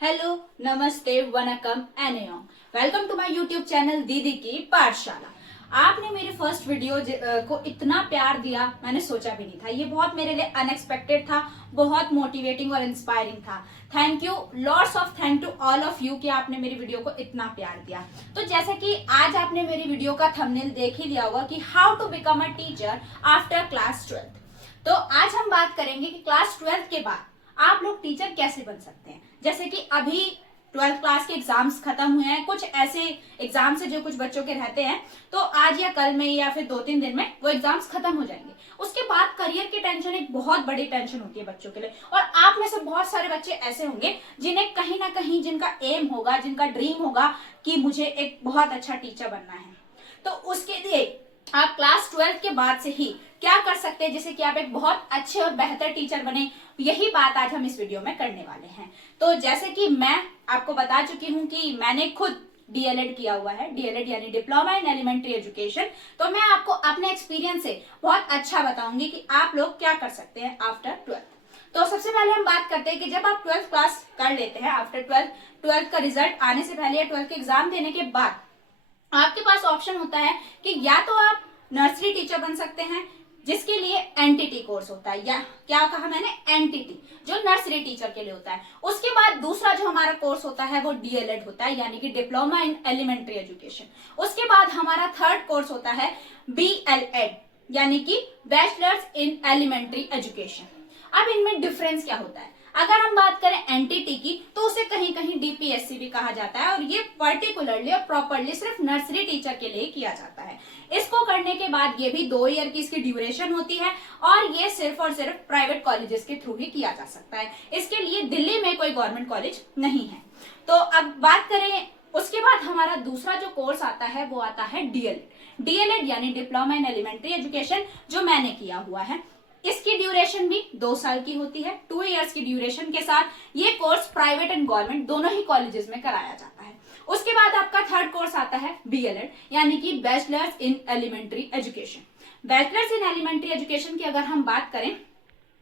Hello, नमस्ते, वनकम, एनयोंग। Welcome to my YouTube channel Didi Ki पाठशाला। आपने मेरे फर्स्ट वीडियो को इतना प्यार दिया, मैंने सोचा भी नहीं था। ये बहुत मेरे लिए अनएक्सपेक्टेड था, बहुत मोटिवेटिंग और इंस्पायरिंग था। Thank you, lots of thank to all of you कि आपने मेरी वीडियो को इतना प्यार दिया। तो जैसे कि आज आपने मेरी वीडियो का थंबनेल देख ही लिया होगा कि how to become a teacher after class 12। तो आज हम बात करेंगे कि क्लास 12 के बाद आप लोग टीचर कैसे बन सकते हैं। जैसे कि अभी 12th क्लास के एग्जाम्स खत्म हुए हैं, कुछ ऐसे एग्जाम्स है जो कुछ बच्चों के रहते हैं, तो आज या कल में या फिर 2-3 दिन में वो एग्जाम्स खत्म हो जाएंगे। उसके बाद करियर की टेंशन एक बहुत बड़ी टेंशन होती है बच्चों के लिए। और आप में से बहुत सारे बच्चे ऐसे होंगे जिन्हें कहीं ना कहीं, जिनका एम होगा, जिनका ड्रीम होगा कि मुझे एक बहुत अच्छा टीचर बनना है। तो उसके लिए आप क्लास 12 के बाद से ही क्या कर सकते हैं जिससे कि आप एक बहुत अच्छे और बेहतर टीचर बने, यही बात आज हम इस वीडियो में करने वाले हैं। तो जैसे कि मैं आपको बता चुकी हूं कि मैंने खुद डीएलएड किया हुआ है, डीएलएड यानी डिप्लोमा इन एलिमेंट्री एजुकेशन। तो मैं आपको अपने एक्सपीरियंस से बहुत अच्छा बताऊंगी कि आप लोग क्या कर सकते हैं आफ्टर 12th। तो सबसे पहले हम बात करते हैं कि जब आप 12th क्लास कर लेते हैं, आफ्टर 12th का रिजल्ट आने से पहले या 12th के एग्जाम देने के बाद आपके पास ऑप्शन होता है कि या तो आप नर्सरी टीचर बन सकते हैं, जिसके लिए एनटीटी कोर्स होता है, या क्या कहा मैंने, एनटीटी, जो नर्सरी टीचर के लिए होता है। उसके बाद दूसरा जो हमारा कोर्स होता है वो डीएलएड होता है, यानी कि डिप्लोमा इन एलिमेंट्री एजुकेशन। उसके बाद हमारा थर्ड कोर्स होता है बीएलएड, यानी कि बैचलर्स इन एलिमेंट्री एजुकेशन। अब इनमें डिफरेंस क्या होता है? अगर हम बात करें एनटीटी की, तो उसे कहीं कहीं डीपीएससी भी कहा जाता है, और ये पर्टिकुलरली और प्रॉपरली सिर्फ नर्सरी टीचर के लिए किया जाता है। इसको करने के बाद ये भी 2 ईयर की इसकी ड्यूरेशन होती है, और ये सिर्फ और सिर्फ प्राइवेट कॉलेजेस के थ्रू ही किया जा सकता है। इसके लिए दिल्ली में कोई गवर्नमेंट कॉलेज नहीं है। तो अब बात करें, उसके बाद हमारा दूसरा जो कोर्स आता है वो आता है डीएलएड। डीएलएड यानी डिप्लोमा इन एलिमेंट्री एजुकेशन, जो मैंने किया हुआ है। इसकी ड्यूरेशन भी 2 साल की होती है। 2 इयर्स की ड्यूरेशन के साथ ये कोर्स प्राइवेट एंड गवर्नमेंट दोनों ही कॉलेजेस में कराया जाता है। उसके बाद आपका थर्ड कोर्स आता है बीएलएड, यानी कि bachelors in elementary education. Bachelors in elementary education की अगर हम बात करें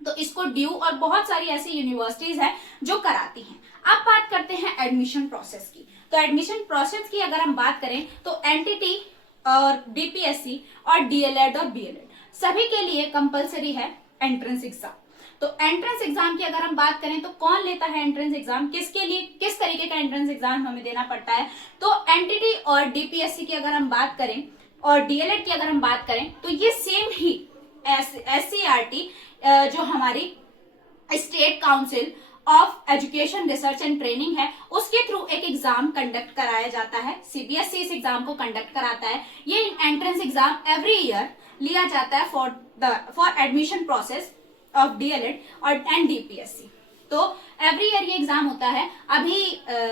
तो इसको ड्यू और बहुत सारी ऐसी यूनिवर्सिटीज हैं जो कराती हैं। अब बात करते हैं एडमिशन प्रोसेस की। तो एडमिशन प्रोसेस की अगर हम बात करें तो एनटीटी और बीपीएससी और डीएलएड और बीएलएड सभी के लिए कंपलसरी है एंट्रेंस एग्जाम। तो एंट्रेंस एग्जाम की अगर हम बात करें तो कौन लेता है एंट्रेंस एग्जाम, किसके लिए, किस तरीके का एंट्रेंस एग्जाम हमें देना पड़ता है? तो एनटीटी और डीपीएससी की अगर हम बात करें और डीएलएड की अगर हम बात करें तो ये सेम ही एससीईआरटी, जो हमारी state council of education research and training है, उसके थ्रू एक एग्जाम कंडक्ट कराया जाता है। सीबीएसई इस एग्जाम को कंडक्ट कराता है। ये एंट्रेंस एग्जाम एवरी ईयर लिया जाता है for admission process of DElEd और एंड डीपीएससी। तो एवरी ईयर ये एग्जाम होता है। अभी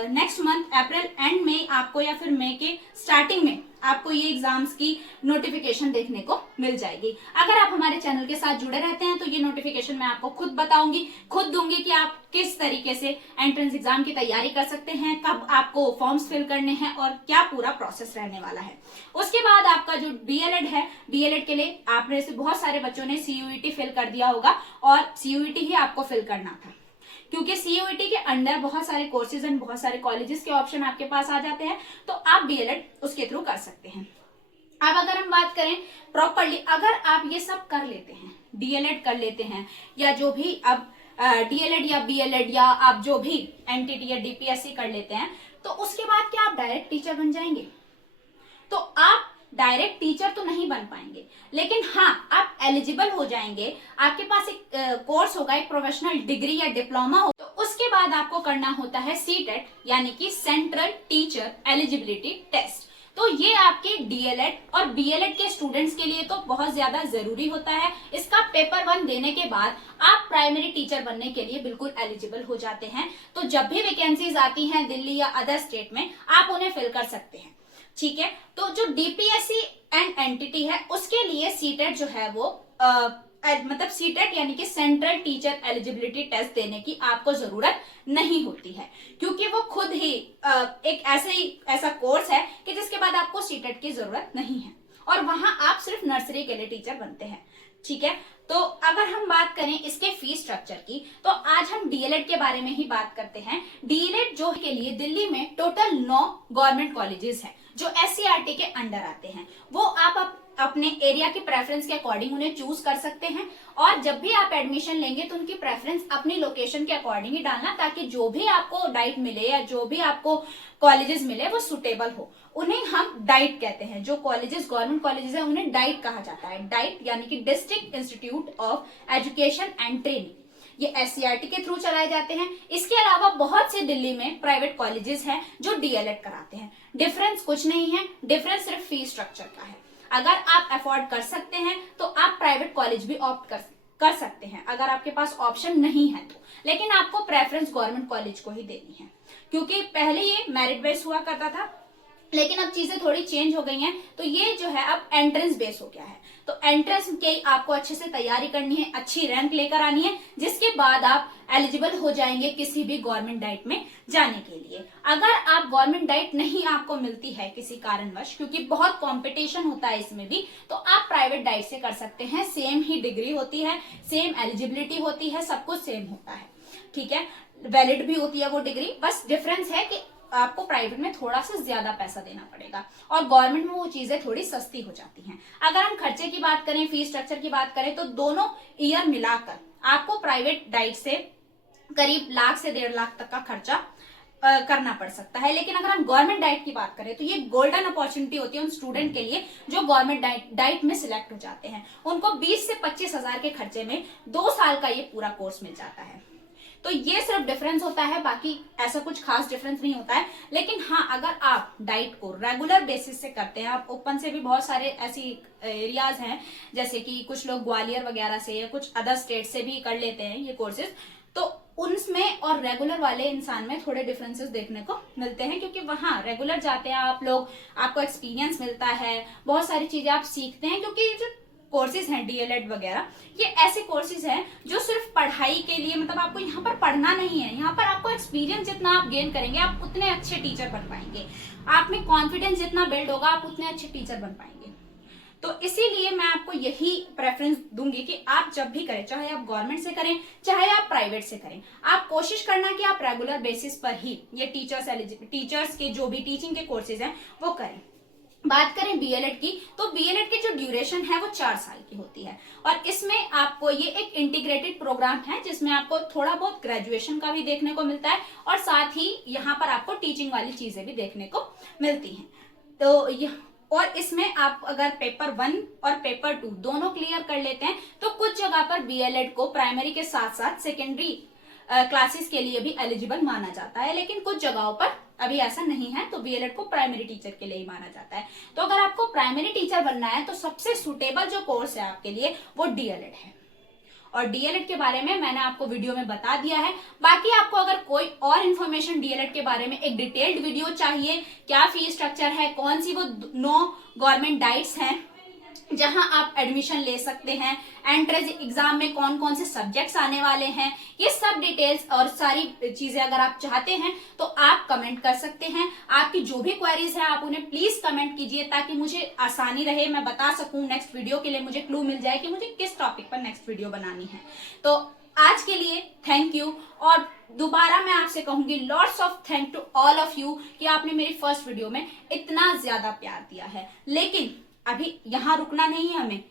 नेक्स्ट मंथ अप्रैल एंड में आपको, या फिर मई के स्टार्टिंग में आपको ये एग्जाम्स की नोटिफिकेशन देखने को मिल जाएगी। अगर आप हमारे चैनल के साथ जुड़े रहते हैं तो ये नोटिफिकेशन मैं आपको खुद बताऊंगी, खुद दूंगी कि आप किस तरीके से एंट्रेंस एग्जाम की तैयारी कर सकते हैं, कब आपको फॉर्म्स फिल करने हैं और क्या पूरा प्रोसेस रहने वाला है। उसके बाद आपका जो बीएलएड है, बीएलएड के लिए आप में से बहुत सारे बच्चों ने सीयूईटी फिल कर दिया होगा, और सीयूईटी ही आपको फिल करना था, क्योंकि सीयूईटी के अंडर बहुत सारे कोर्सेज एंड बहुत सारे कॉलेजेस के ऑप्शन आपके पास आ जाते हैं, तो आप बीएलएड उसके थ्रू कर सकते हैं। अब अगर हम बात करें प्रॉपरली, अगर आप ये सब कर लेते हैं, डीएलएड कर लेते हैं, या जो भी अब डीएलएड या बीएलएड या आप जो भी एनटीटी या डीपीएससी कर लेते हैं, तो उसके बाद क्या आप डायरेक्ट टीचर बन जाएंगे? तो आप डायरेक्ट टीचर तो नहीं बन पाएंगे, लेकिन हाँ, आप एलिजिबल हो जाएंगे। आपके पास एक कोर्स होगा, एक प्रोफेशनल डिग्री या डिप्लोमा हो, तो उसके बाद आपको करना होता है सीटेट, यानी कि सेंट्रल टीचर एलिजिबिलिटी टेस्ट। तो ये आपके डीएलएड और बीएलएड के स्टूडेंट्स के लिए तो बहुत ज्यादा जरूरी होता है। इसका पेपर 1 देने के बाद आप प्राइमरी टीचर बनने के लिए बिल्कुल एलिजिबल हो जाते हैं। तो जब भी वैकेंसीज आती हैं दिल्ली या अदर स्टेट में, आप उन्हें फिल कर सकते हैं। ठीक है, तो जो डीपीएससी एंड एनटीटी है उसके लिए सीटेट जो है वो मतलब सीटेट यानी कि सेंट्रल टीचर एलिजिबिलिटी टेस्ट देने की आपको जरूरत नहीं होती है, क्योंकि वो खुद ही एक ऐसा कोर्स है कि जिसके बाद आपको सीटेट की जरूरत नहीं है, और वहां आप सिर्फ नर्सरी के लिए टीचर बनते हैं। ठीक है, तो अगर हम बात करें इसके फीस स्ट्रक्चर की, तो आज हम डीएलएड के बारे में ही बात करते हैं। डीएलएड जो के लिए दिल्ली में टोटल 9 गवर्नमेंट कॉलेजेस हैं जो एससीईआरटी के अंडर आते हैं। वो आप अपने एरिया के प्रेफरेंस के अकॉर्डिंग उन्हें चूज कर सकते हैं, और जब भी आप एडमिशन लेंगे तो उनकी प्रेफरेंस अपनी लोकेशन के अकॉर्डिंग ही डालना, ताकि जो भी आपको डाइट मिले या जो भी आपको कॉलेजेस मिले वो सुटेबल हो। उन्हें हम डाइट कहते हैं। जो कॉलेजेस गवर्नमेंट कॉलेजेस है उन्हें डाइट कहा जाता है। डाइट यानी कि district institute of education and training, ये एससीईआरटी के थ्रू चलाए जाते हैं। इसके अलावा बहुत से दिल्ली में प्राइवेट कॉलेजेस हैं जो डीएलएड कराते हैं। डिफरेंस कुछ नहीं है, डिफरेंस सिर्फ फीस स्ट्रक्चर का है। अगर आप अफोर्ड कर सकते हैं तो आप प्राइवेट कॉलेज भी ऑप्ट कर सकते हैं, अगर आपके पास ऑप्शन नहीं है तो। लेकिन आपको प्रेफरेंस गवर्नमेंट कॉलेज को ही देनी है, क्योंकि पहले ये मेरिट बेस हुआ करता था, लेकिन अब चीजें थोड़ी चेंज हो गई हैं। तो ये जो है अब एंट्रेंस बेस हो गया है। तो एंट्रेंस के आपको अच्छे से तैयारी करनी है, अच्छी रैंक लेकर आनी है, जिसके बाद आप एलिजिबल हो जाएंगे किसी भी गवर्नमेंट डाइट में जाने के लिए। अगर आप गवर्नमेंट डाइट नहीं आपको मिलती है किसी कारणवश, क्योंकि बहुत कंपटीशन होता है इसमें भी, तो आप प्राइवेट डाइट से कर सकते हैं। सेम ही डिग्री होती है, सेम एलिजिबिलिटी होती है, सब कुछ सेम होता है, ठीक है। वैलिड भी होती है वो डिग्री, बस डिफरेंस है कि आपको प्राइवेट में थोड़ा सा ज्यादा पैसा देना पड़ेगा और गवर्नमेंट में वो चीजें थोड़ी सस्ती हो जाती हैं। अगर हम खर्चे की बात करें, फीस स्ट्रक्चर की बात करें, तो दोनों ईयर मिलाकर आपको प्राइवेट डाइट से करीब 1 से 1.5 लाख तक का खर्चा करना पड़ सकता है। लेकिन अगर हम गवर्नमेंट डाइट की बात करें तो ये गोल्डन अपॉर्चुनिटी होती है उन स्टूडेंट के लिए जो गवर्नमेंट डाइट में सिलेक्ट हो जाते हैं। उनको 20 से 25 हजार के खर्चे में 2 साल का ये पूरा कोर्स मिल जाता है। तो ये सिर्फ डिफरेंस होता है, बाकी ऐसा कुछ खास डिफरेंस नहीं होता है। लेकिन हाँ, अगर आप डाइट को रेगुलर बेसिस से करते हैं, आप ओपन से भी बहुत सारे ऐसी एरियाज हैं, जैसे कि कुछ लोग ग्वालियर वगैरह से या कुछ अदर स्टेट से भी कर लेते हैं ये कोर्सेज, तो उनमें और रेगुलर वाले इंसान में थोड़े डिफरेंसेस देखने को मिलते हैं, क्योंकि वहां रेगुलर जाते हैं आप लोग, आपको एक्सपीरियंस मिलता है, बहुत सारी चीजें आप सीखते हैं। क्योंकि जो कोर्सेज हैं डीएलएड वगैरह, ये ऐसे कोर्सेज हैं जो सिर्फ पढ़ाई के लिए, मतलब आपको यहाँ पर पढ़ना नहीं है, यहाँ पर आपको एक्सपीरियंस जितना आप गेन करेंगे आप उतने अच्छे टीचर बन पाएंगे। आप में कॉन्फिडेंस जितना बिल्ड होगा आप उतने अच्छे टीचर बन पाएंगे। तो इसीलिए मैं आपको यही प्रेफरेंस दूंगी कि आप जब भी करें, चाहे आप गवर्नमेंट से करें चाहे आप प्राइवेट से करें, आप कोशिश करना कि आप रेगुलर बेसिस पर ही ये टीचर्स के जो भी टीचिंग के कोर्सेज हैं वो करें। बात करें बीएलएड की, तो बीएलएड की जो ड्यूरेशन है वो 4 साल की होती है, और इसमें आपको ये एक इंटीग्रेटेड प्रोग्राम है जिसमें आपको थोड़ा बहुत ग्रेजुएशन का भी देखने को मिलता है, और साथ ही यहाँ पर आपको टीचिंग वाली चीजें भी देखने को मिलती हैं। तो और इसमें आप अगर पेपर 1 और पेपर 2 दोनों क्लियर कर लेते हैं तो कुछ जगह पर बीएलएड को प्राइमरी के साथ साथ सेकेंडरी क्लासेस के लिए भी एलिजिबल माना जाता है। लेकिन कुछ जगहों पर अभी ऐसा नहीं है, तो बीएलएड को प्राइमरी टीचर के लिए ही माना जाता है। तो अगर आपको प्राइमरी टीचर बनना है तो सबसे सुटेबल जो कोर्स है आपके लिए वो डीएलएड है, और डीएलएड के बारे में मैंने आपको वीडियो में बता दिया है। बाकी आपको अगर कोई और इन्फॉर्मेशन डीएलएड के बारे में एक डिटेल्ड वीडियो चाहिए, क्या फीस स्ट्रक्चर है, कौन सी वो 9 गवर्नमेंट डाइट्स हैं जहां आप एडमिशन ले सकते हैं, एंट्रेंस एग्जाम में कौन कौन से सब्जेक्ट्स आने वाले हैं, ये सब डिटेल्स और सारी चीजें अगर आप चाहते हैं तो आप कमेंट कर सकते हैं। आपकी जो भी क्वेरीज है आप उन्हें प्लीज कमेंट कीजिए, ताकि मुझे आसानी रहे, मैं बता सकूं नेक्स्ट वीडियो के लिए, मुझे क्लू मिल जाए कि मुझे किस टॉपिक पर नेक्स्ट वीडियो बनानी है। तो आज के लिए थैंक यू, और दोबारा मैं आपसे कहूंगी lots of thank to all of you कि आपने मेरी फर्स्ट वीडियो में इतना ज्यादा प्यार दिया है। लेकिन अभी यहाँ रुकना नहीं है,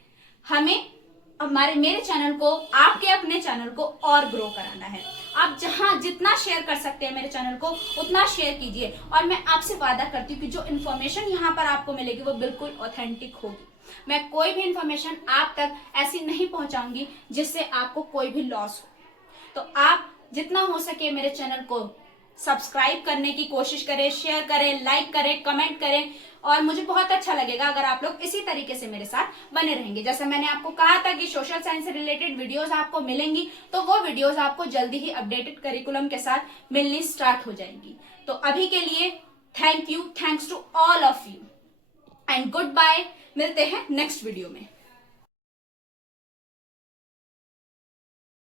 हमें मेरे चैनल को, आपके अपने चैनल को और ग्रो कराना है। आप जहां जितना शेयर कर सकते हैं मेरे चैनल को उतना शेयर कीजिए, और मैं आपसे वादा करती हूँ कि जो इन्फॉर्मेशन यहाँ पर आपको मिलेगी वो बिल्कुल ऑथेंटिक होगी। मैं कोई भी इन्फॉर्मेशन आप तक ऐसी नहीं पहुंचाऊंगी जिससे आपको कोई भी लॉस हो। तो आप जितना हो सके मेरे चैनल को सब्सक्राइब करने की कोशिश करें, शेयर करें, लाइक करें, कमेंट करें, और मुझे बहुत अच्छा लगेगा अगर आप लोग इसी तरीके से मेरे साथ बने रहेंगे। जैसे मैंने आपको कहा था कि सोशल साइंस से रिलेटेड वीडियोस आपको मिलेंगी, तो वो वीडियोस आपको जल्दी ही अपडेटेड करिकुलम के साथ मिलनी स्टार्ट हो जाएंगी। तो अभी के लिए thank you, thanks to all of you and good bye. मिलते हैं नेक्स्ट वीडियो में।